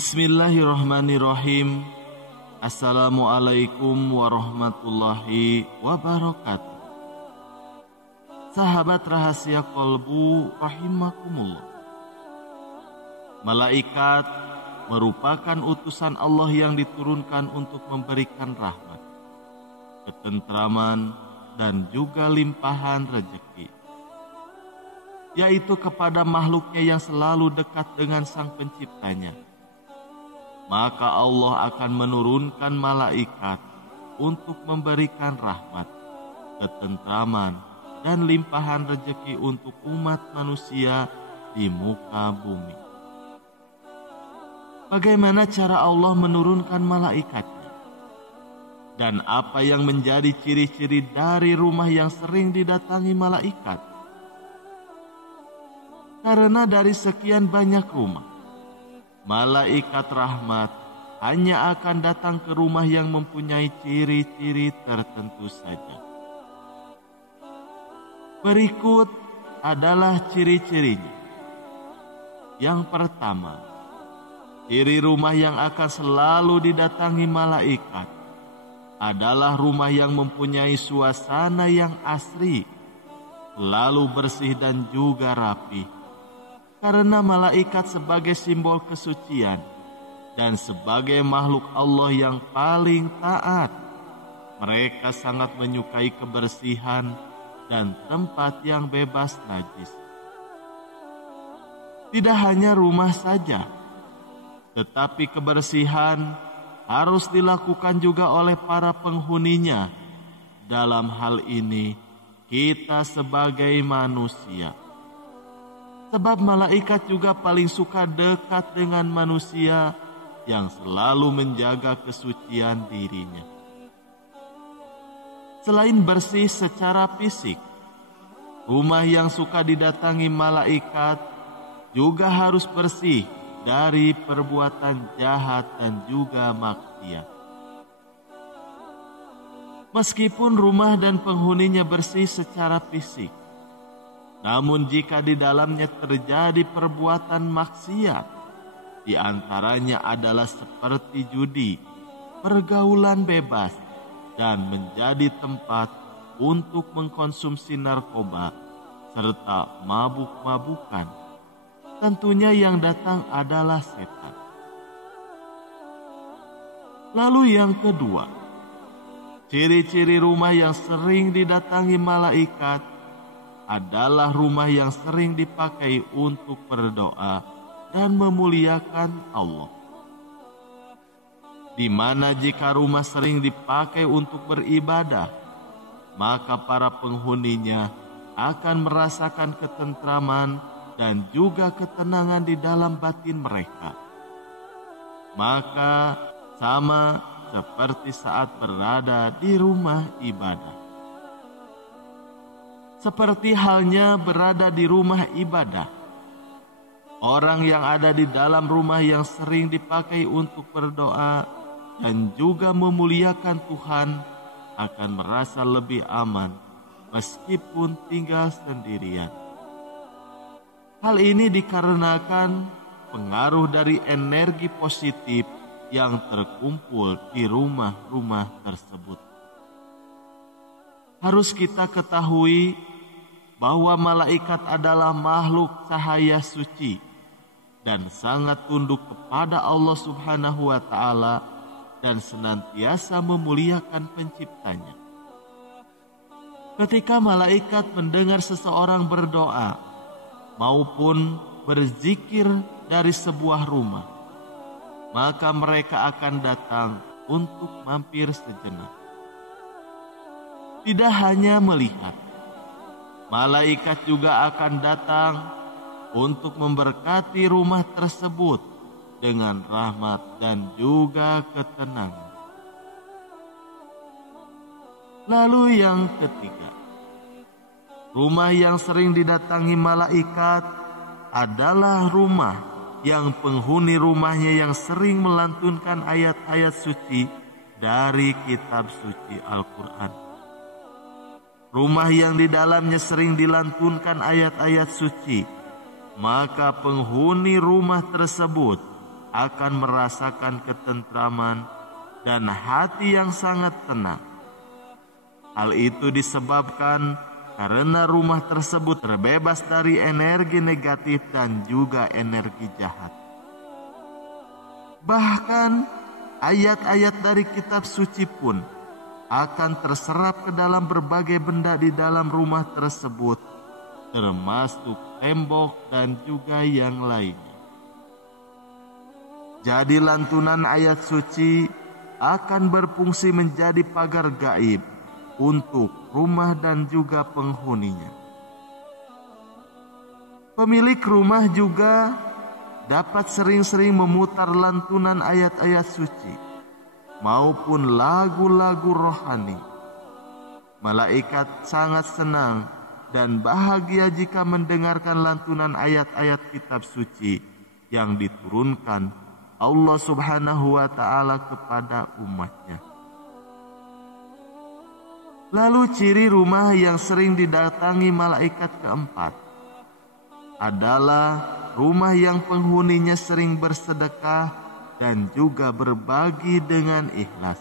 Bismillahirrahmanirrahim. Assalamualaikum warahmatullahi wabarakatuh. Sahabat rahasia kolbu rahimakumullah. Malaikat merupakan utusan Allah yang diturunkan untuk memberikan rahmat, ketentraman, dan juga limpahan rezeki, yaitu kepada makhluknya yang selalu dekat dengan Sang Penciptanya. Maka Allah akan menurunkan malaikat untuk memberikan rahmat, ketentraman, dan limpahan rezeki untuk umat manusia di muka bumi. Bagaimana cara Allah menurunkan malaikatnya? Dan apa yang menjadi ciri-ciri dari rumah yang sering didatangi malaikat? Karena dari sekian banyak rumah, malaikat rahmat hanya akan datang ke rumah yang mempunyai ciri-ciri tertentu saja. Berikut adalah ciri-cirinya. Yang pertama, ciri rumah yang akan selalu didatangi malaikat adalah rumah yang mempunyai suasana yang asri, selalu bersih dan juga rapi. Karena malaikat sebagai simbol kesucian dan sebagai makhluk Allah yang paling taat, mereka sangat menyukai kebersihan dan tempat yang bebas najis. Tidak hanya rumah saja, tetapi kebersihan harus dilakukan juga oleh para penghuninya. Dalam hal ini, kita sebagai manusia. Sebab malaikat juga paling suka dekat dengan manusia yang selalu menjaga kesucian dirinya. Selain bersih secara fisik, rumah yang suka didatangi malaikat juga harus bersih dari perbuatan jahat dan juga maksiat. Meskipun rumah dan penghuninya bersih secara fisik, namun jika di dalamnya terjadi perbuatan maksiat, di antaranya adalah seperti judi, pergaulan bebas, dan menjadi tempat untuk mengkonsumsi narkoba, serta mabuk-mabukan, tentunya yang datang adalah setan. Lalu yang kedua, ciri-ciri rumah yang sering didatangi malaikat adalah rumah yang sering dipakai untuk berdoa dan memuliakan Allah. Di mana jika rumah sering dipakai untuk beribadah, maka para penghuninya akan merasakan ketentraman dan juga ketenangan di dalam batin mereka. Maka sama seperti saat berada di rumah ibadah. Seperti halnya berada di rumah ibadah, orang yang ada di dalam rumah yang sering dipakai untuk berdoa dan juga memuliakan Tuhan akan merasa lebih aman meskipun tinggal sendirian. Hal ini dikarenakan pengaruh dari energi positif yang terkumpul di rumah-rumah tersebut. Harus kita ketahui bahwa malaikat adalah makhluk cahaya suci dan sangat tunduk kepada Allah Subhanahu wa Ta'ala dan senantiasa memuliakan Penciptanya. Ketika malaikat mendengar seseorang berdoa maupun berzikir dari sebuah rumah, maka mereka akan datang untuk mampir sejenak. Tidak hanya melihat, malaikat juga akan datang untuk memberkati rumah tersebut dengan rahmat dan juga ketenangan. Lalu yang ketiga, rumah yang sering didatangi malaikat adalah rumah yang penghuni rumahnya yang sering melantunkan ayat-ayat suci dari kitab suci Al-Quran. Rumah yang di dalamnya sering dilantunkan ayat-ayat suci, maka penghuni rumah tersebut akan merasakan ketentraman dan hati yang sangat tenang. Hal itu disebabkan karena rumah tersebut terbebas dari energi negatif dan juga energi jahat. Bahkan ayat-ayat dari kitab suci pun akan terserap ke dalam berbagai benda di dalam rumah tersebut, termasuk tembok dan juga yang lainnya. Jadi lantunan ayat suci akan berfungsi menjadi pagar gaib untuk rumah dan juga penghuninya. Pemilik rumah juga dapat sering-sering memutar lantunan ayat-ayat suci maupun lagu-lagu rohani. Malaikat sangat senang dan bahagia jika mendengarkan lantunan ayat-ayat kitab suci yang diturunkan Allah Subhanahu wa Ta'ala kepada umatnya. Lalu ciri rumah yang sering didatangi malaikat keempat adalah rumah yang penghuninya sering bersedekah dan juga berbagi dengan ikhlas,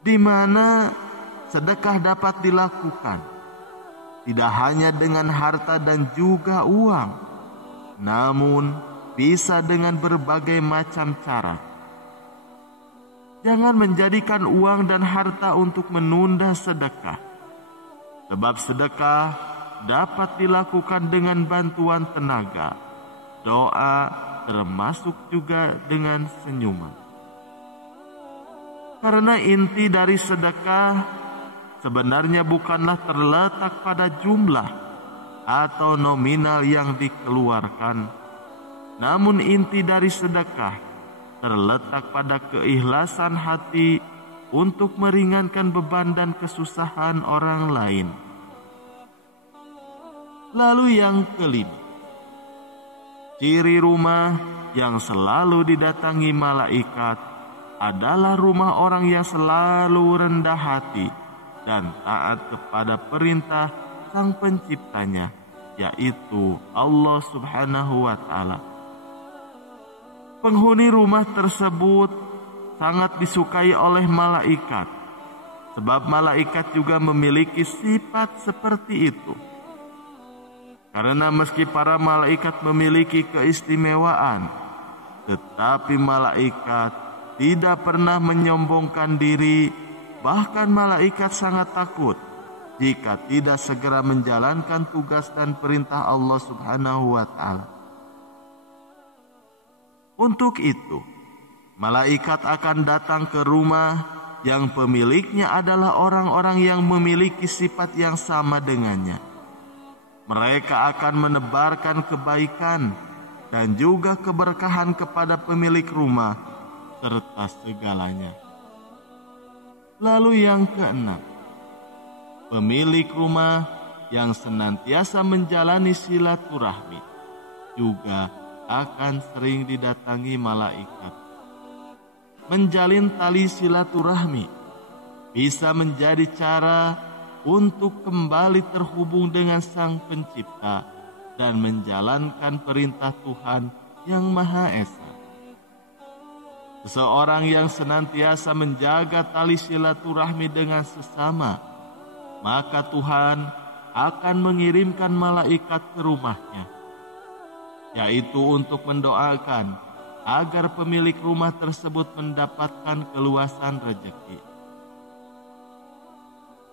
di mana sedekah dapat dilakukan tidak hanya dengan harta dan juga uang, namun bisa dengan berbagai macam cara. Jangan menjadikan uang dan harta untuk menunda sedekah, sebab sedekah dapat dilakukan dengan bantuan tenaga, doa, termasuk juga dengan senyuman. Karena inti dari sedekah sebenarnya bukanlah terletak pada jumlah atau nominal yang dikeluarkan, namun inti dari sedekah terletak pada keikhlasan hati untuk meringankan beban dan kesusahan orang lain. Lalu yang kelima, ciri rumah yang selalu didatangi malaikat adalah rumah orang yang selalu rendah hati dan taat kepada perintah Sang Penciptanya, yaitu Allah Subhanahu wa Ta'ala. Penghuni rumah tersebut sangat disukai oleh malaikat, sebab malaikat juga memiliki sifat seperti itu. Karena meski para malaikat memiliki keistimewaan, tetapi malaikat tidak pernah menyombongkan diri. Bahkan malaikat sangat takut jika tidak segera menjalankan tugas dan perintah Allah Subhanahu wa Ta'ala. Untuk itu, malaikat akan datang ke rumah yang pemiliknya adalah orang-orang yang memiliki sifat yang sama dengannya. Mereka akan menebarkan kebaikan dan juga keberkahan kepada pemilik rumah serta segalanya. Lalu yang keenam, pemilik rumah yang senantiasa menjalani silaturahmi juga akan sering didatangi malaikat. Menjalin tali silaturahmi bisa menjadi cara untuk kembali terhubung dengan Sang Pencipta dan menjalankan perintah Tuhan yang Maha Esa. Seseorang yang senantiasa menjaga tali silaturahmi dengan sesama, maka Tuhan akan mengirimkan malaikat ke rumahnya, yaitu untuk mendoakan agar pemilik rumah tersebut mendapatkan keluasan rezeki.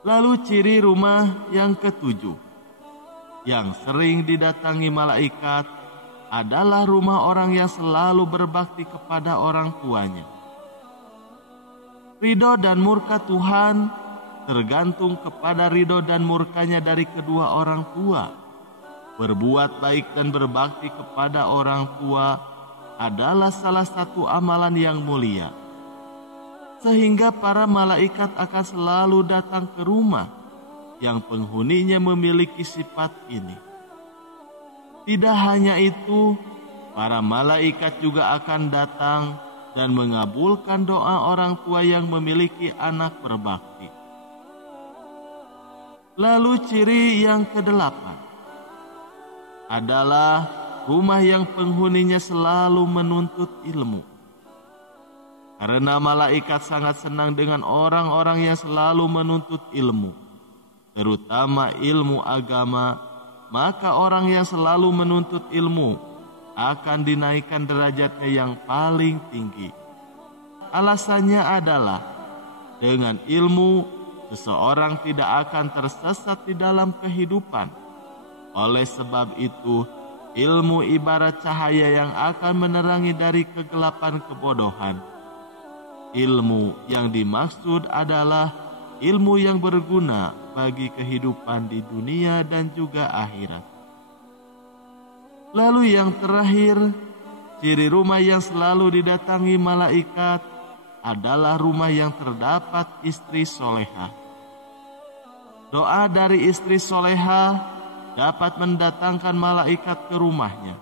Lalu ciri rumah yang ketujuh yang sering didatangi malaikat adalah rumah orang yang selalu berbakti kepada orang tuanya. Ridho dan murka Tuhan tergantung kepada ridho dan murkanya dari kedua orang tua. Berbuat baik dan berbakti kepada orang tua adalah salah satu amalan yang mulia, sehingga para malaikat akan selalu datang ke rumah yang penghuninya memiliki sifat ini. Tidak hanya itu, para malaikat juga akan datang dan mengabulkan doa orang tua yang memiliki anak berbakti. Lalu ciri yang kedelapan adalah rumah yang penghuninya selalu menuntut ilmu. Karena malaikat sangat senang dengan orang-orang yang selalu menuntut ilmu, terutama ilmu agama, maka orang yang selalu menuntut ilmu akan dinaikkan derajatnya yang paling tinggi. Alasannya adalah, dengan ilmu, seseorang tidak akan tersesat di dalam kehidupan. Oleh sebab itu, ilmu ibarat cahaya yang akan menerangi dari kegelapan kebodohan. Ilmu yang dimaksud adalah ilmu yang berguna bagi kehidupan di dunia dan juga akhirat. Lalu yang terakhir, ciri rumah yang selalu didatangi malaikat adalah rumah yang terdapat istri soleha. Doa dari istri soleha dapat mendatangkan malaikat ke rumahnya.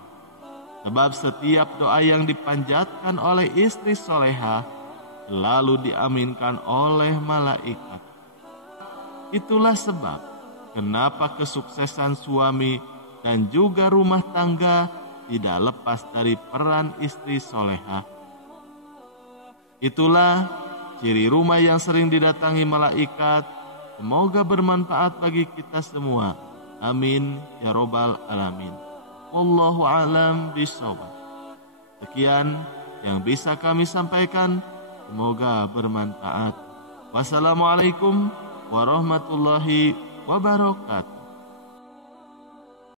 Sebab setiap doa yang dipanjatkan oleh istri soleha selalu diaminkan oleh malaikat. Itulah sebab kenapa kesuksesan suami dan juga rumah tangga tidak lepas dari peran istri soleha. Itulah ciri rumah yang sering didatangi malaikat. Semoga bermanfaat bagi kita semua. Amin ya robbal alamin. Wallahu a'lam bishawab. Sekian yang bisa kami sampaikan. Semoga bermanfaat. Wassalamualaikum warahmatullahi wabarakatuh.